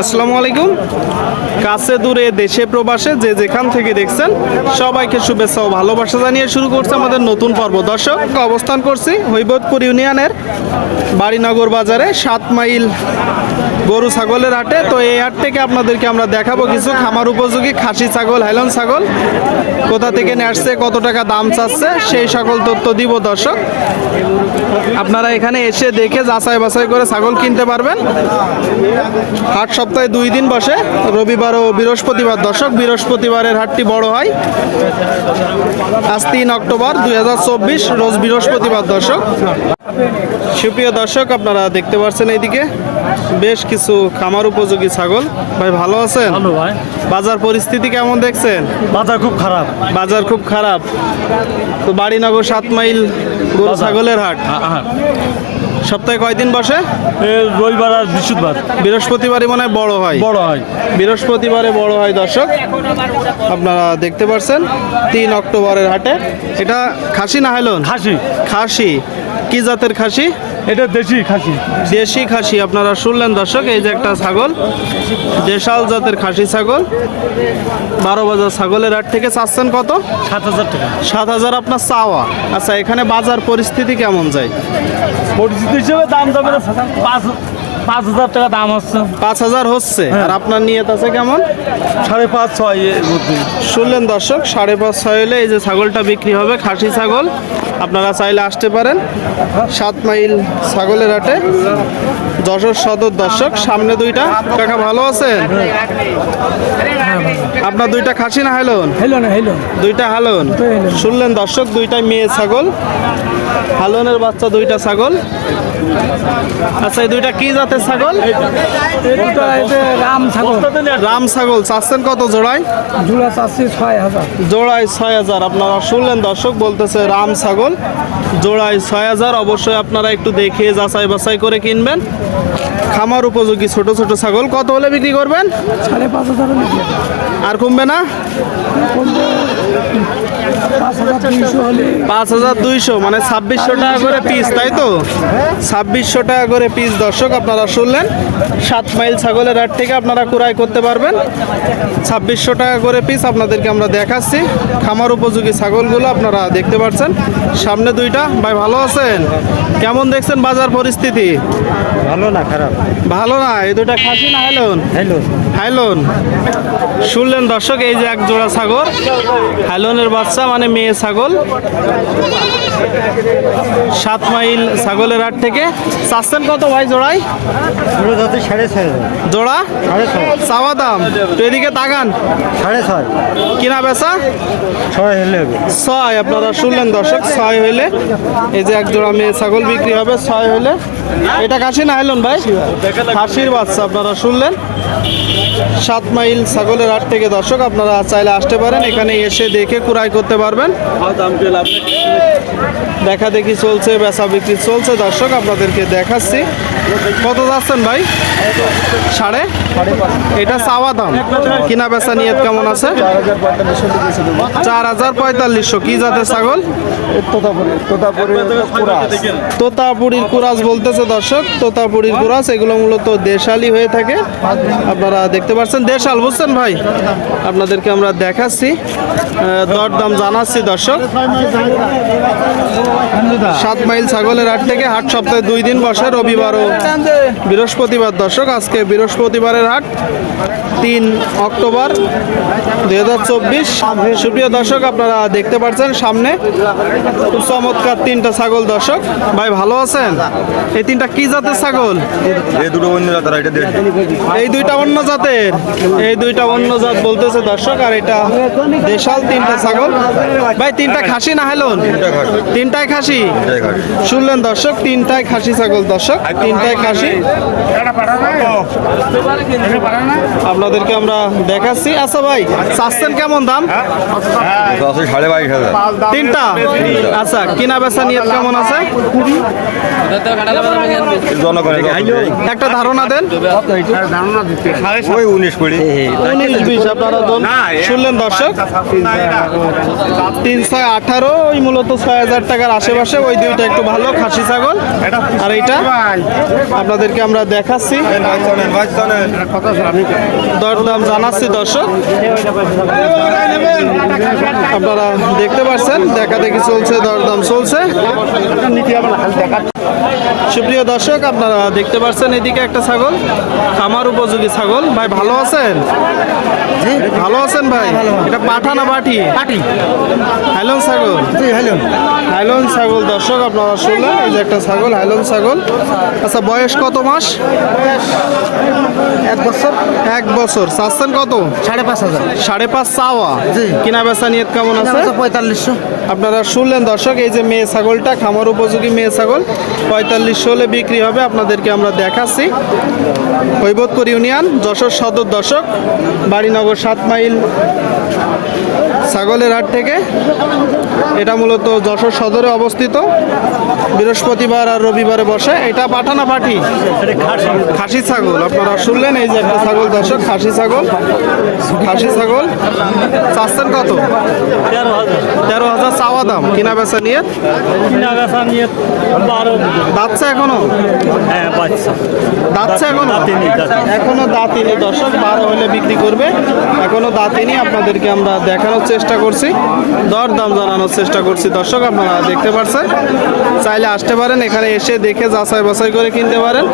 আসসালামু আলাইকুম। কাছে দূরে, দেশে প্রবাসে যে যেখান থেকে দেখছেন, সবাইকে শুভেচ্ছা ও ভালোবাসা জানিয়ে শুরু করছে আমাদের নতুন পর্ব। দর্শক, অবস্থান করছি হৈবতপুর ইউনিয়নের বাড়িনগর বাজারে সাত মাইল গরু ছাগলের হাটে। তো এই হাট থেকে আপনাদেরকে আমরা দেখাবো কিছু খামার উপযোগী খাসি ছাগল হেলন ছাগল। কোথা থেকে আসছে, কত টাকা দাম চাচ্ছে, সেই সকল তথ্য দিব দর্শক। আপনারা এখানে এসে দেখে যাচাই বাছাই করে ছাগল কিনতে পারবেন। হাট সপ্তাহে দুই দিন বসে। রবিবার ও বৃহস্পতিবার দর্শক বৃহস্পতিবারের হাটটি বড় হয়। আজ তিন অক্টোবর দু হাজার চব্বিশ রোজ বৃহস্পতিবার দর্শক। সুপ্রিয় দর্শক আপনারা দেখতে পাচ্ছেন এইদিকে বেশ কিছু খামার উপযোগী ছাগল। ভাই ভালো আছেন? বাজার পরিস্থিতি কেমন দেখছেন? বাজার খুব খারাপ। বাজার খুব খারাপ। তো বাড়িনগর সাত মাইল গরু ছাগলের হাট। সপ্তাহে কয়দিন বসে? রবিবার আর বৃহস্পতিবার। বৃহস্পতিবারই মনে হয় বড় হয়। বড় হয়। বৃহস্পতিবারে বড় হয় দর্শক। আপনারা দেখতে পাচ্ছেন তিন অক্টোবরের হাটে। এটা খাসি না হেলন খাসি। খাসি। কি জাতের খাসি? এটা দেশি খাসি। দেশি খাসি আপনারা শুনলেন দর্শক এই যে একটা ছাগল দেশাল জাতের খাসি ছাগল বারো বাজার ছাগলের হাট থেকে চাচ্ছেন কত? সাত হাজার টাকা। সাত হাজার আপনার চাওয়া। আচ্ছা এখানে বাজার পরিস্থিতি কেমন যায়? পরিস্থিতি হিসেবে দাম যাবে পাঁচ পাঁচ হাজার টাকা দাম হচ্ছে। পাঁচ হাজার হচ্ছে? আর আপনার নিয়ত আছে কেমন? সাড়ে পাঁচ ছয় শুনলেন দর্শক সাড়ে পাঁচ ছয় হলে এই যে ছাগলটা বিক্রি হবে খাসি ছাগল আপনারা চাইলে আসতে পারেন। সাত মাইল ছাগলের হাটে। যশোর সদর দর্শক সামনে দুইটা। কাকা ভালো আছেন? আপনার দুইটা খাসি না হাইলন? হেলো না দুইটা হালন শুনলেন দর্শক দুইটা মেয়ে ছাগল হালনের বাচ্চা দুইটা ছাগল। আচ্ছা এই দুইটা কি জাতের ছাগল? রাম ছাগল। রাম ছাগল চাচ্ছেন কত জোড়ায়? জুলা চাচ্ছি ছয় হাজার। জোড়ায় ছয় হাজার। আপনারা শুনলেন দর্শক বলতেছে রাম ছাগল জোড়ায় ছয় হাজার। অবশ্যই আপনারা একটু দেখে যাচাই বাছাই করে কিনবেন। খামার উপযোগী ছোট ছোট ছাগল। কত হলে বিক্রি করবেন? সাড়ে পাঁচ হাজার আর কমবে না? পাঁচ হাজার দুইশো মানে ছাব্বিশশো টাকা করে পিস তাই তো? ছাব্বিশশো টাকা করে পিস দর্শক আপনারা শুনলেন সাত মাইল ছাগলের হাট থেকে আপনারা ক্রয় করতে পারবেন। ছাব্বিশশো টাকা করে পিস আপনাদেরকে আমরা দেখাচ্ছি। খামার উপযোগী ছাগলগুলো আপনারা দেখতে পাচ্ছেন। সামনে দুইটা। ভাই ভালো আছেন? কেমন দেখছেন বাজার পরিস্থিতি? ভালো না খারাপ। ভালো না এই দুটা খাসি না হেলুন হ্যালো হাইলন শুনলেন দর্শক এই যে এক জোড়া ছাগল। হাইলনের বাচ্চা মানে মেয়ে ছাগল। সাত মাইল ছাগলের হাট থেকে। চাচ্ছেন কত ভাই জোড়াই জোড়া চাওয়া দাম। তো এদিকে তাকান। সাড়ে ছয়। কিনা বেচা? ছয় হলে ছয় আপনারা শুনলেন দর্শক ছয় হইলে। এই যে এক জোড়া মেয়ে ছাগল বিক্রি হবে ছয় হইলে। এটা কাশি না হাইলন ভাই? খাসির বাচ্চা আপনারা শুনলেন? সাত মাইল ছাগলের হাট থেকে দর্শক, আপনারা চাইলে আসতে পারেন। এখানে এসে দেখে কুড়াই করতে পারবেন। দেখা দেখি চলছে, বেচা বিক্রি চলছে। দর্শক, আপনাদেরকে দেখাচ্ছি। কত যাচ্ছেন ভাই? সাড়ে? এটা চাওয়া দাম। কিনা বেচা নিয়ত কেমন আছে? চার হাজার পঁয়তাল্লিশশো। কি জাতের ছাগল? তোতাপুরির কুরাস। বলতেছে দর্শক, তোতাপুরির কুরাস। এগুলো মূলত দেশালি হয়ে থাকে। আপনারা দেখতে পাচ্ছেন দেশাল বুঝছেন ভাই? আপনাদেরকে আমরা দেখাচ্ছি দরদাম জানাচ্ছি দর্শক। সাত মাইল ছাগলের হাট থেকে হাট সপ্তাহে দুই দিন বসে রবিবার ও বৃহস্পতিবার দর্শক আজকে বৃহস্পতিবারের হাট তিন অক্টোবর দুই হাজার চব্বিশ। সুপ্রিয় দর্শক আপনারা দেখতে পাচ্ছেন সামনে খুব চমৎকার তিনটা ছাগল দর্শক। ভাই ভালো আছেন? এই তিনটা কি জাতের ছাগল? এই দুটো অন্য জাতের এই দুইটা অন্য জাতের। এই দুইটা অন্য জাত বলতেছে দর্শক আর এটা দেশাল তিনটা ছাগল। ভাই তিনটা খাসি না হেলুন? তিনটায় খাসি। শুনলেন দর্শক তিনটায় খাসি ছাগল দর্শক তিনটায় খাসি। আপনাদেরকে আমরা দেখাচ্ছি। আচ্ছা ভাই চাচ্ছেন কেমন দাম? সাড়ে বাইশ হাজার। তিনটা? আচ্ছা কিনা বেচা নিয়ত কেমন আছে? একটা ধারণা দেন। ওই উনিশ কুড়ি। উনিশ বিশ আপনারা শুনলেন দর্শক? তিন ছয় আঠারো ওই মূলত ছয় হাজার টাকার আশেপাশে ওই দুইটা একটু ভালো খাসি ছাগল। আর এইটা আপনাদেরকে আমরা দেখাচ্ছি। দরদাম জানাচ্ছি দর্শক। আপনারা দেখতে পাচ্ছেন দেখা দেখি চলছে দরদাম চলছে। সুপ্রিয় দর্শক আপনারা দেখতে পাচ্ছেন এদিকে একটা ছাগল খামার উপযোগী ছাগল। ভাই ভালো আছেন? ভালো আছেন ভাই? এটা পাঠা না পাঠি? পাঠি। হাইলন ছাগল? হ্যালো হাইলন। ছাগল দর্শক আপনারা শুনলেন এই যে একটা ছাগল হাইলন ছাগল। আচ্ছা বয়স কত মাস? এক বছর। এক বছর। চাচ্ছেন কত? সাড়ে পাঁচ হাজার। সাড়ে পাঁচ চাওয়া। জি। কিনা বেচা নিয়ত কেমন আছে? পঁয়তাল্লিশশো। আপনারা শুনলেন দর্শক, এই যে মেয়ে ছাগলটা, খামার উপযোগী মেয়ে ছাগল, পঁয়তাল্লিশ হলে বিক্রি হবে, আপনাদেরকে আমরা দেখাচ্ছি। হৈবতপুর ইউনিয়ন, যশোর সদর দর্শক, বাড়িনগর সাত মাইল। ছাগলের হাট থেকে। এটা মূলত যশোর সদরে অবস্থিত। বৃহস্পতিবার আর রবিবারে বসে। এটা পাঠানা পাঠি। খাসি ছাগল। আপনারা শুনলেন এই যে একটা ছাগল দর্শক খাসি ছাগল। খাসি ছাগল। চাচ্ছেন কত? তেরো হাজার চাওয়া দাম। কিনা বেচা নিয়ে কিনা বেচা নিয়ে বারো। দাঁতছে এখনও? হ্যাঁ দাঁতছে এখনও। এখনও দাঁতিনি দর্শক। বারো হলে বিক্রি করবে। এখনও দাঁতিনি। আপনাদেরকে আমরা দেখানোর চেষ্টা করছি। দর দাম জানানোর চেষ্টা করছি। দর্শক, আপনারা দেখতে পাচ্ছেন চাইলে আসতে পারেন, এখানে এসে দেখে যাচাই বাছাই করে কিনতে পারেন।